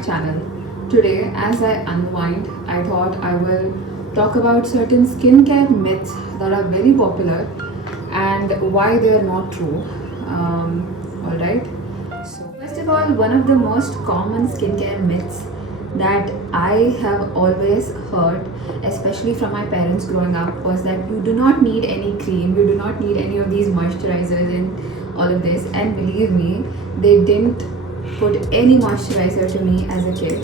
my channel. Today, as I unwind, I thought I will talk about certain skincare myths that are very popular and why they are not true. Alright. So, first of all, one of the most common skincare myths that I have always heard, especially from my parents growing up, was that you do not need any cream, you do not need any of these moisturizers and all of this. And believe me, they didn't put any moisturizer to me as a kid.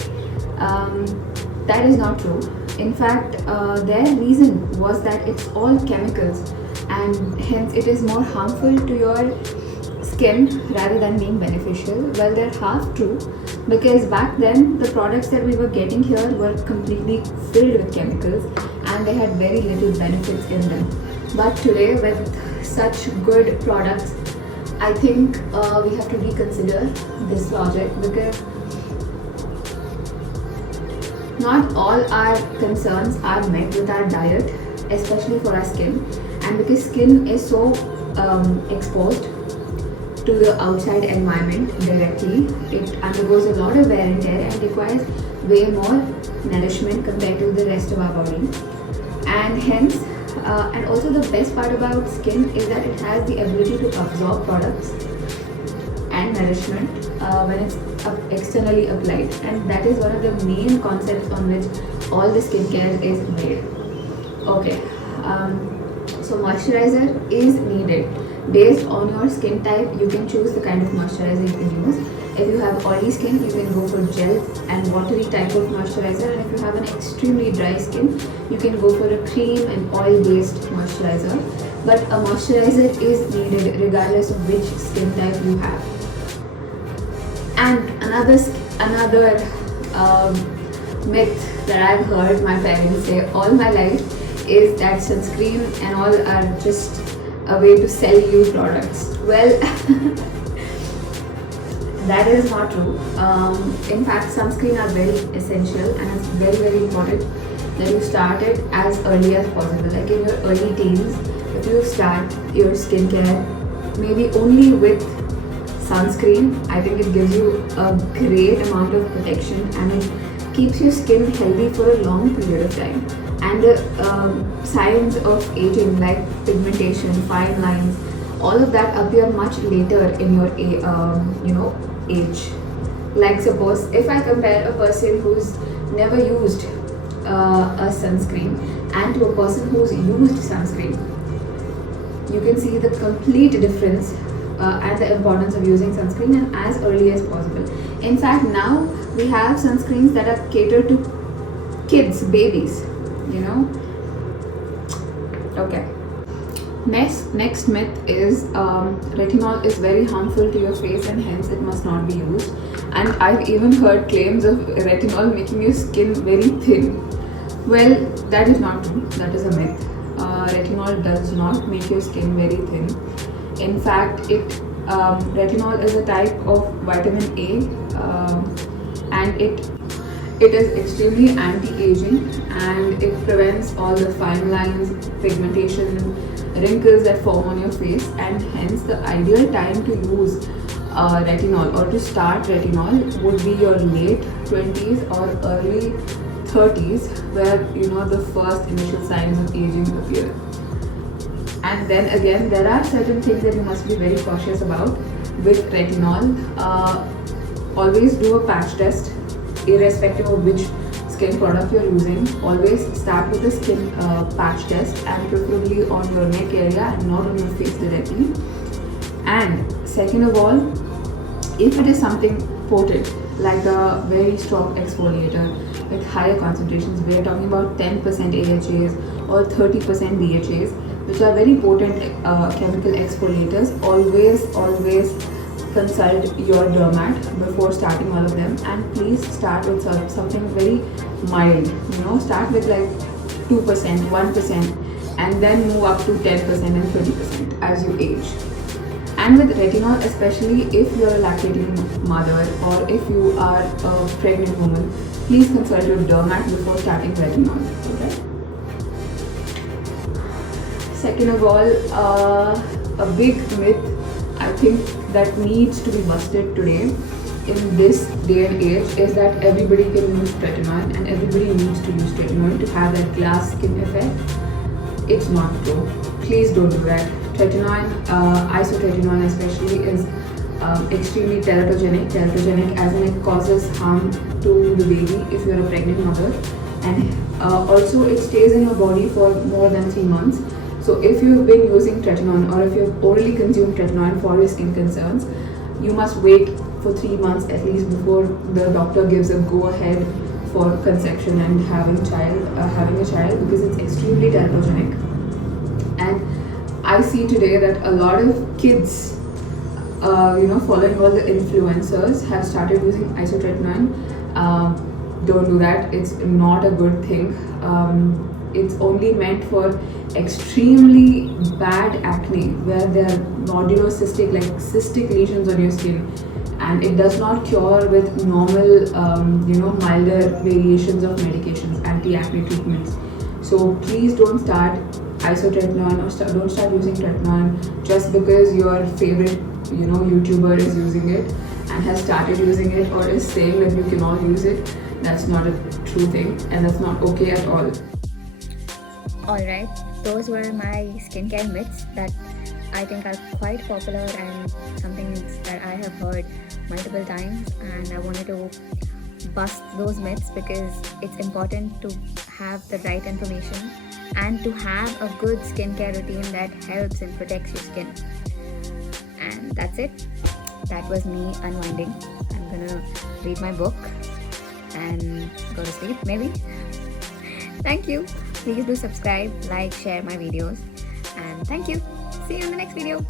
That is not true. In fact, their reason was that it's all chemicals and hence it is more harmful to your skin rather than being beneficial. Well, they're half true because back then the products that we were getting here were completely filled with chemicals and they had very little benefits in them. But today, with such good products, I think we have to reconsider this logic because not all our concerns are met with our diet, especially for our skin. And because skin is so exposed to the outside environment directly, it undergoes a lot of wear and tear and requires way more nourishment compared to the rest of our body. And hence, and also the best part about skin is that it has the ability to absorb products and nourishment when it's externally applied, and that is one of the main concepts on which all the skincare is made. Okay, so moisturizer is needed. Based on your skin type, you can choose the kind of moisturizer you can use. If you have oily skin, you can go for gel and watery type of moisturizer, and if you have an extremely dry skin, you can go for a cream and oil based moisturizer. But a moisturizer is needed regardless of which skin type you have. And another myth that I've heard my parents say all my life is that sunscreen and all are just a way to sell you products. Well, that is not true. In fact, sunscreen are very essential and it's very important that you start it as early as possible. Like in your early teens, if you start your skincare maybe only with sunscreen, I think it gives you a great amount of protection and it keeps your skin healthy for a long period of time. And the signs of aging like pigmentation, fine lines, all of that appear much later in your age. Like suppose if I compare a person who's never used a sunscreen and to a person who's used sunscreen, you can see the complete difference and the importance of using sunscreen and as early as possible. In fact, now we have sunscreens that are catered to kids, babies, you know. Okay. Next myth is retinol is very harmful to your face and hence it must not be used. And I've even heard claims of retinol making your skin very thin. Well, that is not true. That is a myth. Retinol does not make your skin very thin. In fact, retinol is a type of vitamin A, and it is extremely anti-aging and it prevents all the fine lines, pigmentation, wrinkles that form on your face, and hence the ideal time to use retinol or to start retinol would be your late 20s or early 30s, where the first initial signs of aging appear. And then again, there are certain things that you must be very cautious about with retinol. Always do a patch test, irrespective of which skin product you're using. Always start with a skin patch test, and preferably on your neck area and not on your face directly. And second of all, if it is something potent, like a very strong exfoliator with higher concentrations, we're talking about 10% AHAs or 30% BHAs, which are very potent chemical exfoliators, always consult your dermat before starting all of them, and please start with something very mild. Start with like 2%, 1%, and then move up to 10% and 30% as you age. And with retinol, especially if you're a lactating mother or if you are a pregnant woman, please consult your dermat before starting retinol. Okay? Second of all, a big myth I think that needs to be busted today in this day and age is that everybody can use tretinoin and everybody needs to use tretinoin to have that glass skin effect. It's not true. Please don't do that. Tretinoin, isotretinoin especially, is extremely teratogenic. Teratogenic as in it causes harm to the baby if you're a pregnant mother, and also it stays in your body for more than 3 months. So if you've been using tretinoin or if you've orally consumed tretinoin for your skin concerns, you must wait for 3 months at least before the doctor gives a go ahead for conception and having a child, because it's extremely teratogenic. And I see today that a lot of kids, following all the influencers, have started using isotretinoin. Don't do that. It's not a good thing. It's only meant for extremely bad acne where there are nodular cystic lesions on your skin, and it does not cure with normal, milder variations of medications, anti-acne treatments. So please don't start isotretinoin or don't start using tretinoin just because your favorite, YouTuber is using it and has started using it or is saying that you can all use it. That's not a true thing, and that's not okay at all. Alright, those were my skincare myths that I think are quite popular and something that I have heard multiple times, and I wanted to bust those myths because it's important to have the right information and to have a good skincare routine that helps and protects your skin. And that's it. That was me unwinding. I'm gonna read my book and go to sleep maybe. Thank you. Please do subscribe, like, share my videos, and thank you. See you in the next video.